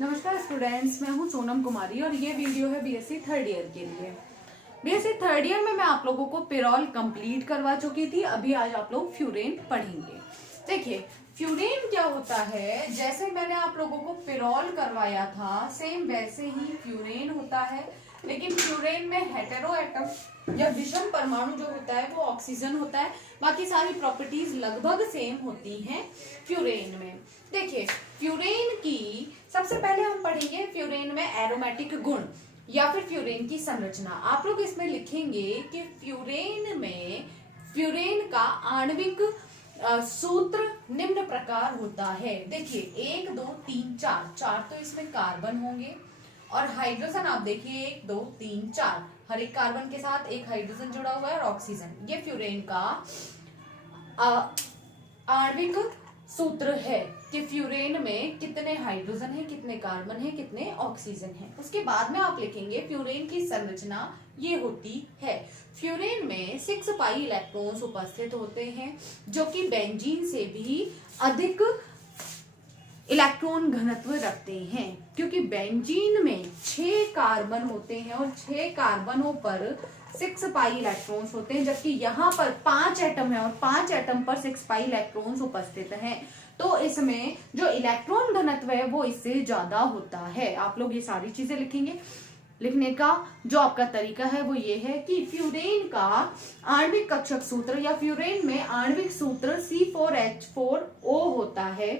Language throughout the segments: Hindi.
नमस्कार स्टूडेंट्स, मैं हूं सोनम कुमारी और ये वीडियो है बीएससी थर्ड ईयर के लिए। बीएससी थर्ड ईयर में मैं आप लोगों को पिरोल कंप्लीट करवा चुकी थी। अभी आज आप लोग फ्यूरेन पढ़ेंगे। देखिए, फ्यूरेन क्या होता है, जैसे मैंने आप लोगों को पिरोल करवाया था सेम वैसे ही फ्यूरेन होता है, लेकिन फ्यूरेन में हेटेरो एटम या विषम परमाणु जो होता है वो ऑक्सीजन होता है। बाकी सारी प्रॉपर्टीज लगभग सेम होती हैं फ्यूरेन में। देखिए, फ्यूरेन की सबसे पहले हम पढ़ेंगे फ्यूरेन में एरोमेटिक गुण या फिर फ्यूरेन की संरचना। आप लोग इसमें लिखेंगे कि फ्यूरेन का आणविक सूत्र निम्न प्रकार होता है। देखिए, 1 2 3 4 तो इसमें कार्बन होंगे और हाइड्रोजन आप देखिए 1 2 3 4, हर एक कार्बन के साथ एक हाइड्रोजन जुड़ा हुआ है और ऑक्सीजन। ये फ्यूरेन का आणविक सूत्र है कि फ्यूरेन में कितने हाइड्रोजन है, कितने कार्बन है, कितने ऑक्सीजन है। उसके बाद में आप लिखेंगे फ्यूरेन की संरचना ये होती है। फ्यूरेन में 6 पाई इलेक्ट्रॉन्स उपस्थित होते हैं जो कि बेंजीन से भी अधिक इलेक्ट्रॉन घनत्व रखते हैं, क्योंकि बेंजीन में 6 कार्बन होते हैं और 6 कार्बनों पर 6 पाई इलेक्ट्रॉन्स होते हैं, जबकि यहाँ पर 5 एटम है और 5 एटम पर 6 पाई इलेक्ट्रॉन्स उपस्थित हैं। तो इसमें जो इलेक्ट्रॉन घनत्व है वो इससे ज्यादा होता है। आप लोग ये सारी चीजें लिखेंगे। लिखने का जो आपका तरीका है वो ये है कि फ्यूरेन का आणविक कक्षक सूत्र या फ्यूरेन में आणविक सूत्र C4H4O होता है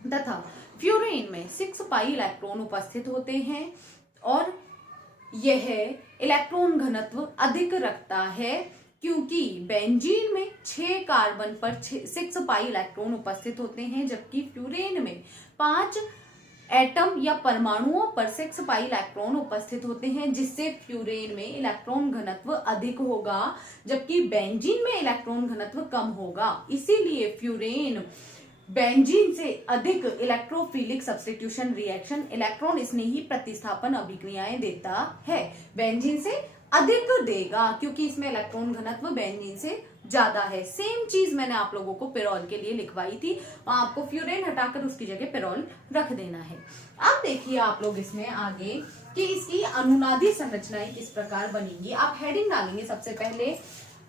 तथा फ्यूरेन में 6 पाई इलेक्ट्रॉन उपस्थित होते हैं और यह इलेक्ट्रॉन घनत्व अधिक रखता है, क्योंकि बेंजीन में 6 कार्बन पर 6 पाई इलेक्ट्रॉन उपस्थित होते हैं, जबकि फ्यूरेन में 5 एटम या परमाणुओं पर 6 पाई इलेक्ट्रॉन उपस्थित होते हैं, जिससे फ्यूरेन में इलेक्ट्रॉन घनत्व अधिक होगा जबकि बेंजीन में इलेक्ट्रॉन घनत्व कम होगा। इसीलिए फ्यूरेन बेंजीन से अधिक इलेक्ट्रोफिलिक सब्स्टिट्यूशन रिएक्शन इलेक्ट्रॉन स्नेही प्रतिस्थापन अभिक्रियाएं देता है। बेंजीन से अधिक देगा क्योंकि इसमें इलेक्ट्रॉन घनत्व बेंजीन से ज्यादा है। सेम चीज मैंने आप लोगों को पिरोल के लिए लिखवाई थी, वहां आपको फ्यूरेन हटाकर उसकी जगह पिरोल रख देना है। अब देखिए आप लोग इसमें आगे कि इसकी अनुनादी संरचनाएं किस प्रकार बनेंगी। आप हेडिंग डालेंगे सबसे पहले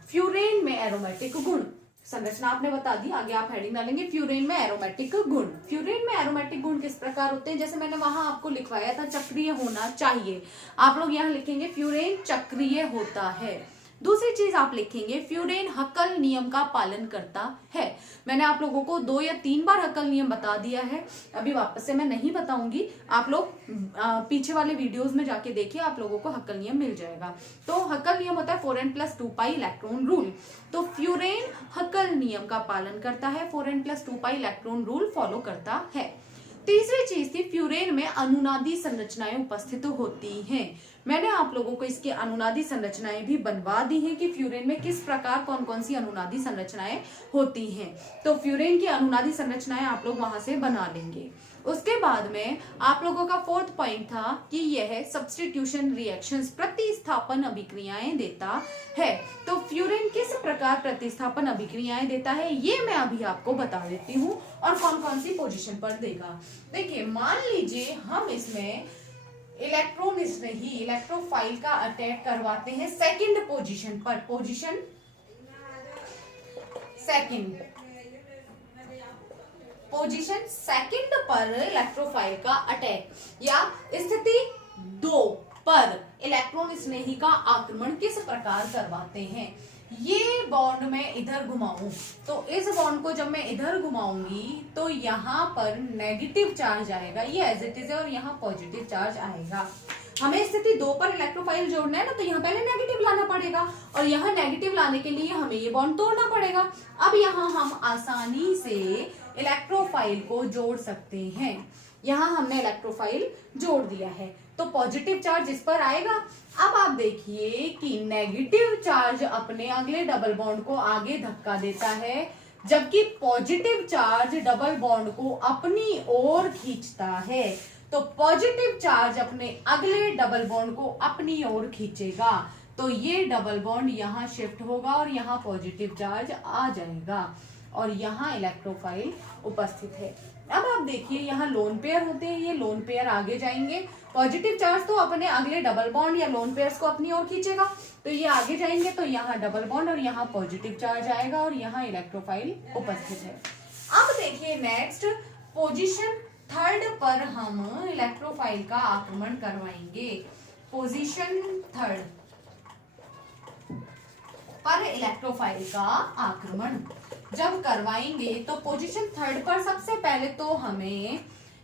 फ्यूरेन में एरोमेटिक गुण। संरचना आपने बता दी, आगे आप हेडिंग डालेंगे फ्यूरेन में एरोमेटिक गुण। फ्यूरेन में एरोमेटिक गुण किस प्रकार होते हैं, जैसे मैंने वहां आपको लिखवाया था चक्रीय होना चाहिए, आप लोग यहाँ लिखेंगे फ्यूरेन चक्रीय होता है। दूसरी चीज आप लिखेंगे फ्यूरेन हक्कल नियम का पालन करता है। मैंने आप लोगों को 2 या 3 बार हक्कल नियम बता दिया है, अभी वापस से मैं नहीं बताऊंगी। आप लोग पीछे वाले वीडियोस में जाके देखिए, आप लोगों को हक्कल नियम मिल जाएगा। तो हक्कल नियम होता है 4n+2 पाई इलेक्ट्रॉन रूल। तो फ्यूरेन हक्कल नियम का पालन करता है, 4n+2 pi electron rule follow करता है। तीसरी चीज थी फ्यूरेन में अनुनादी संरचनाएं उपस्थित होती हैं। मैंने आप लोगों को इसकी अनुनादी संरचनाएं भी बनवा दी हैं कि फ्यूरेन में किस प्रकार कौन कौन सी अनुनादी संरचनाएं होती हैं। तो फ्यूरेन की अनुनादी संरचनाएं आप लोग वहां से बना लेंगे। उसके बाद में आप लोगों का 4th पॉइंट था कि यह सब्स्टिट्यूशन रिएक्शंस प्रतिस्थापन अभिक्रियाएं देता है। तो फ्यूरेन किस प्रकार प्रतिस्थापन अभिक्रियाएं देता है ये मैं अभी आपको बता देती हूँ और कौन कौन सी पोजीशन पर देगा। देखिए, मान लीजिए हम इसमें इलेक्ट्रॉन नहीं इलेक्ट्रोफाइल का अटैक करवाते हैं सेकंड पोजीशन पर, पोजीशन सेकंड पर इलेक्ट्रोफाइल का अटैक या स्थिति 2 पर इलेक्ट्रॉन स्नेही का आक्रमण किस प्रकार करवाते हैं। ये बॉन्ड में इधर घुमाऊं तो इस बॉन्ड को जब मैं इधर घुमाऊंगी तो यहाँ पर नेगेटिव चार्ज आएगा, ये एज इट इज है, और यहाँ पॉजिटिव चार्ज आएगा। हमें स्थिति 2 पर इलेक्ट्रोफाइल जोड़ना है ना, तो यहाँ पहले नेगेटिव लाना पड़ेगा और यहाँ नेगेटिव लाने के लिए हमें ये बॉन्ड तोड़ना पड़ेगा। अब यहाँ हम आसानी से इलेक्ट्रोफाइल को जोड़ सकते हैं। यहाँ हमने इलेक्ट्रोफाइल जोड़ दिया है तो पॉजिटिव चार्ज इस पर आएगा। अब आप देखिए कि नेगेटिव चार्ज अपने अगले डबल बॉन्ड को आगे धक्का देता है, जबकि पॉजिटिव चार्ज डबल बॉन्ड को अपनी ओर खींचता है। तो पॉजिटिव चार्ज अपने अगले डबल बॉन्ड को अपनी ओर खींचेगा, तो ये डबल बॉन्ड यहाँ शिफ्ट होगा और यहाँ पॉजिटिव चार्ज आ जाएगा और यहाँ इलेक्ट्रोफाइल उपस्थित है। अब आप देखिए यहाँ लोन पेयर होते हैं, ये लोन पेयर आगे जाएंगे, पॉजिटिव चार्ज तो अपने अगले डबल बॉन्ड या लोन पेयर्स को अपनी ओर खींचेगा, तो ये आगे जाएंगे तो यहाँ डबल बॉन्ड और यहाँ पॉजिटिव चार्ज आएगा और यहाँ इलेक्ट्रोफाइल उपस्थित है। अब देखिए नेक्स्ट पोजीशन थर्ड पर हम इलेक्ट्रोफाइल का आक्रमण करवाएंगे। पोजीशन थर्ड पर इलेक्ट्रोफाइल का आक्रमण जब करवाएंगे तो पोजीशन थर्ड पर सबसे पहले तो हमें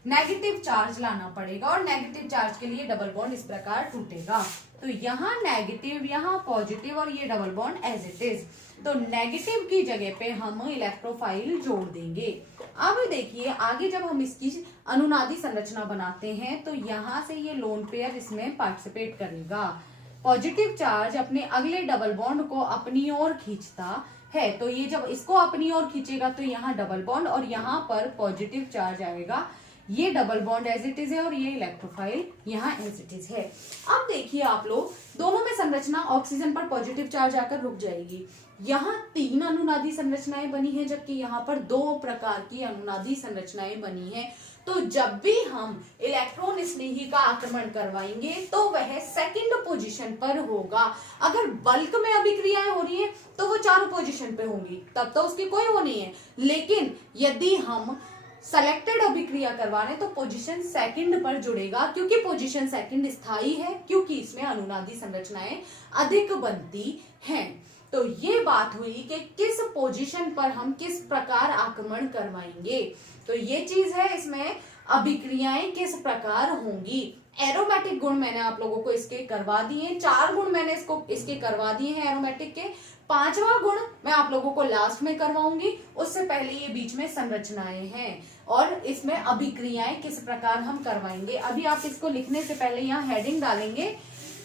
नेगेटिव चार्ज लाना पड़ेगा और नेगेटिव चार्ज के लिए डबल बॉन्ड इस प्रकार टूटेगा। तो यहाँ नेगेटिव, यहाँ पॉजिटिव और ये double bond as it is. तो नेगेटिव की जगह पे हम इलेक्ट्रोफाइल जोड़ देंगे। अब देखिए आगे जब हम इसकी अनुनादी संरचना बनाते हैं तो यहाँ से ये लोन पेयर इसमें पार्टिसिपेट करेगा। पॉजिटिव चार्ज अपने अगले डबल बॉन्ड को अपनी ओर खींचता है, तो ये जब इसको अपनी ओर खींचेगा तो यहाँ डबल बॉन्ड और यहाँ पर पॉजिटिव चार्ज आएगा। ये double bond as it is है और ये इलेक्ट्रोफाइल यहाँ एज इट इज है। अब देखिए आप लोग दोनों में संरचना ऑक्सीजन पर पॉजिटिव चार्ज आकर रुक जाएगी। यहाँ 3 अनुनादी संरचनाएं बनी है जबकि यहाँ पर 2 प्रकार की अनुनादी संरचनाएं बनी है। तो जब भी हम इलेक्ट्रॉन स्नेही का आक्रमण करवाएंगे तो वह सेकंड पोजीशन पर होगा। अगर बल्क में अभिक्रियाएं हो रही है तो वो 4 पोजीशन पे होंगी, तब तो उसकी कोई वो नहीं है। लेकिन यदि हम सेलेक्टेड अभिक्रिया करवा रहे तो पोजीशन सेकंड पर जुड़ेगा, क्योंकि पोजीशन सेकंड स्थायी है, क्योंकि इसमें अनुनादी संरचनाएं अधिक बनती हैं। तो ये बात हुई कि किस पोजीशन पर हम किस प्रकार आक्रमण करवाएंगे। तो ये चीज है, इसमें अभिक्रियाएं किस प्रकार होंगी। एरोमेटिक गुण मैंने आप लोगों को इसके करवा दिए, 4 गुण मैंने इसके करवा दिए हैं एरोमेटिक के। 5वां गुण मैं आप लोगों को लास्ट में करवाऊंगी। उससे पहले ये बीच में संरचनाएं हैं और इसमें अभिक्रियाएं किस प्रकार हम करवाएंगे। अभी आप इसको लिखने से पहले यहाँ हेडिंग डालेंगे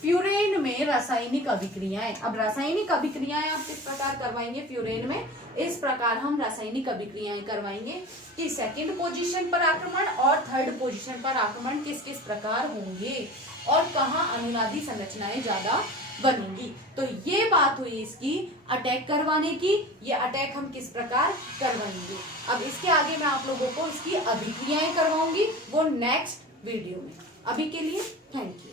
फ्यूरेन में रासायनिक अभिक्रियाएं। अब रासायनिक अभिक्रियाएं आप किस प्रकार करवाएंगे फ्यूरेन में, इस प्रकार हम रासायनिक अभिक्रियाएं करवाएंगे कि सेकंड पोजीशन पर आक्रमण और थर्ड पोजीशन पर आक्रमण किस किस प्रकार होंगे और कहाँ अनुनादी संरचनाएं ज्यादा बनेंगी। तो ये बात हुई इसकी अटैक करवाने की, ये अटैक हम किस प्रकार करवाएंगे। अब इसके आगे मैं आप लोगों को इसकी अभिक्रियाएं करवाऊंगी, वो नेक्स्ट वीडियो में। अभी के लिए थैंक यू।